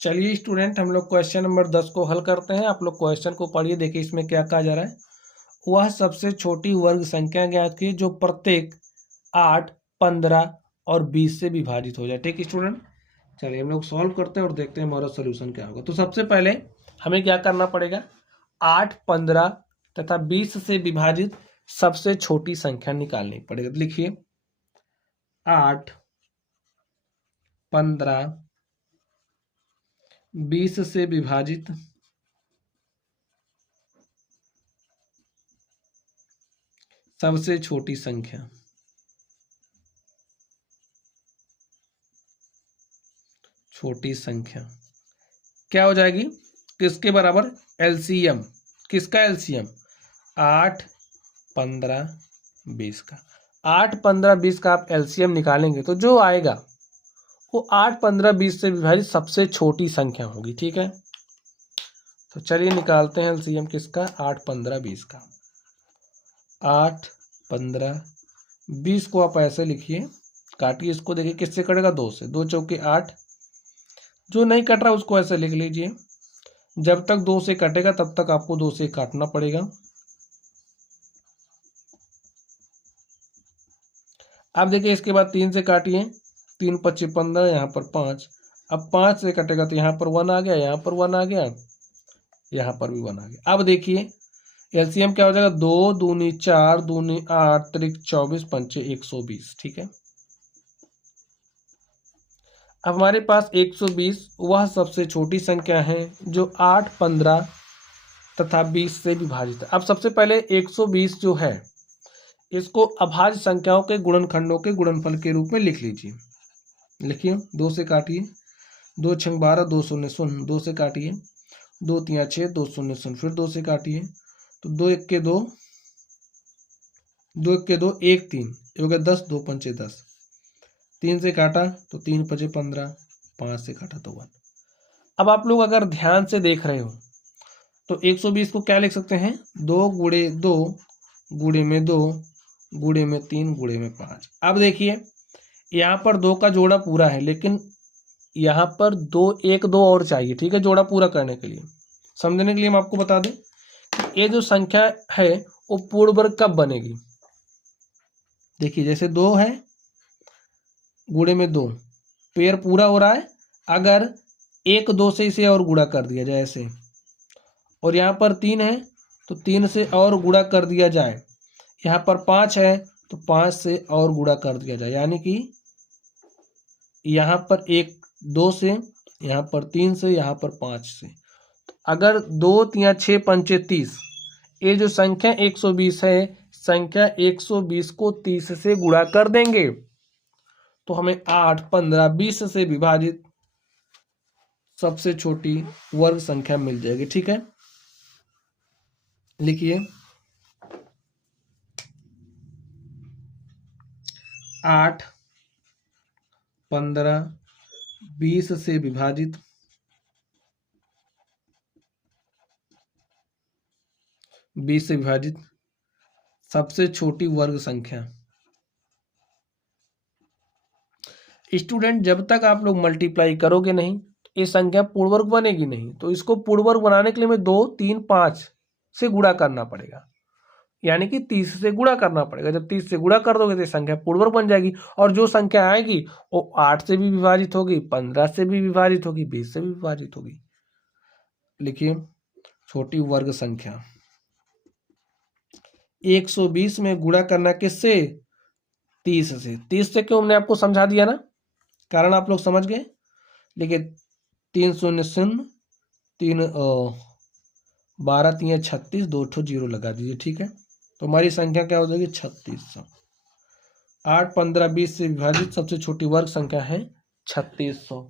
चलिए स्टूडेंट, हम लोग क्वेश्चन नंबर 10 को हल करते हैं। आप लोग क्वेश्चन को पढ़िए, देखिए इसमें क्या कहा जा रहा है। वह सबसे छोटी वर्ग संख्या ज्ञात की जो प्रत्येक 8, 15 और 20 से विभाजित हो जाए। ठीक है स्टूडेंट, चलिए हम लोग सॉल्व करते हैं और देखते हैं हमारा सोल्यूशन क्या होगा। तो सबसे पहले हमें क्या करना पड़ेगा, 8, 15 तथा 20 से विभाजित सबसे छोटी संख्या निकालनी पड़ेगी। तो लिखिए 8, 15, 20 से विभाजित सबसे छोटी संख्या। छोटी संख्या क्या हो जाएगी, किसके बराबर, एलसीएम। किसका एलसीएम, 8, 15, 20 का। 8, 15, 20 का आप एलसीएम निकालेंगे तो जो आएगा वो 8, 15, 20 से विभाजित सबसे छोटी संख्या होगी। ठीक है, तो चलिए निकालते हैं एलसीएम किसका, 8, 15, 20 का। 8, 15, 20 को आप ऐसे लिखिए, काटिए इसको, देखिए किससे कटेगा, 2 से। 2 चौके 8, जो नहीं कट रहा उसको ऐसे लिख लीजिए। जब तक 2 से कटेगा तब तक आपको 2 से काटना पड़ेगा। अब देखिए इसके बाद 3 से काटिए, 3 25 15, यहाँ पर 5। अब 5 से कटेगा तो यहाँ पर 1 आ गया, यहाँ पर 1 आ गया, यहाँ पर भी 1 आ गया। अब देखिए एलसीएम क्या हो जाएगा, 2 दूनी 4, दूनी 8, त्रिक 24, पंचे 120। ठीक है, अब हमारे पास 120 वह सबसे छोटी संख्या है जो 8, 15 तथा 20 से विभाजित है। अब सबसे पहले 120 जो है इसको अभाज्य संख्याओं के गुणनखंडों के गुणनफल के रूप में लिख लीजिए। लिखिए, 2 से काटिए, 2 छंग 12, 2 शून्य शून्य, 2 से काटिए, 2 तिया 6, 2 शून्य शून्य, फिर 2 से काटिए, तो 2 1 के 2, 2 1 के 2, 1 3, हो गया 10, 2 पंचे 10। 3 से काटा तो 3 5 15, 5 से काटा तो 1। अब आप लोग अगर ध्यान से देख रहे हो तो 120 को क्या लिख सकते हैं, 2 गुणे 2 गुणे में 2 गुणे में 3 गुणे में 5। अब देखिए यहाँ पर 2 का जोड़ा पूरा है, लेकिन यहाँ पर 2 1 2 और चाहिए। ठीक है, जोड़ा पूरा करने के लिए, समझने के लिए हम आपको बता दें कि ये जो संख्या है वो पूर्ण वर्ग कब बनेगी। देखिए जैसे 2 है गुणे में 2, पेड़ पूरा हो रहा है, अगर 1 2 से इसे और गुणा कर दिया जाए ऐसे, और यहाँ पर 3 है तो 3 से और गुणा कर दिया जाए, यहाँ पर 5 है तो 5 से और गुणा कर दिया जाए, यानी कि यहाँ पर 1 2 से, यहाँ पर 3 से, यहाँ पर 5 से। अगर 2 3 6 पंचे 30, ये जो संख्या 120 है, संख्या 120 को 30 से गुणा कर देंगे तो हमें 8, 15, 20 से विभाजित सबसे छोटी वर्ग संख्या मिल जाएगी। ठीक है, लिखिए 8, 15, 20 से विभाजित सबसे छोटी वर्ग संख्या। स्टूडेंट, जब तक आप लोग मल्टीप्लाई करोगे नहीं ये संख्या पूर्ण वर्ग बनेगी नहीं। तो इसको पूर्ण वर्ग बनाने के लिए हमें 2 3 5 से गुणा करना पड़ेगा, यानी कि 30 से गुणा करना पड़ेगा। जब 30 से गुणा कर दोगे तो संख्या पूर्ण वर्ग बन जाएगी, और जो संख्या आएगी वो 8 से भी विभाजित होगी, 15 से भी विभाजित होगी, 20 से भी विभाजित होगी। लिखिए छोटी वर्ग संख्या 120 में गुणा करना किससे, 30 से। 30 से क्यों, हमने आपको समझा दिया ना, कारण आप लोग समझ गए। देखिए 3 0 0, 3 12 3 36, 2 ठो 0 लगा दीजिए। ठीक है, तो हमारी संख्या क्या हो जाएगी, 3600। 8, 15, 20 से विभाजित सबसे छोटी वर्ग संख्या है 3600।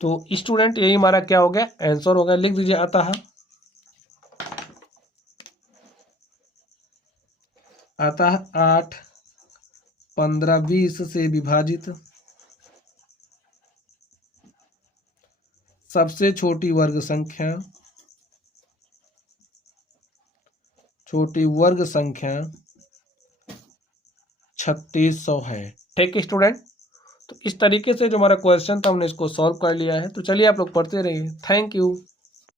तो स्टूडेंट यही हमारा क्या हो गया, आंसर हो गया। लिख दीजिए अतः 8, 15, 20 से विभाजित सबसे छोटी वर्ग संख्या 3600 है। ठीक है स्टूडेंट, तो इस तरीके से जो हमारा क्वेश्चन था हमने इसको सॉल्व कर लिया है। तो चलिए आप लोग पढ़ते रहिए। Thank you.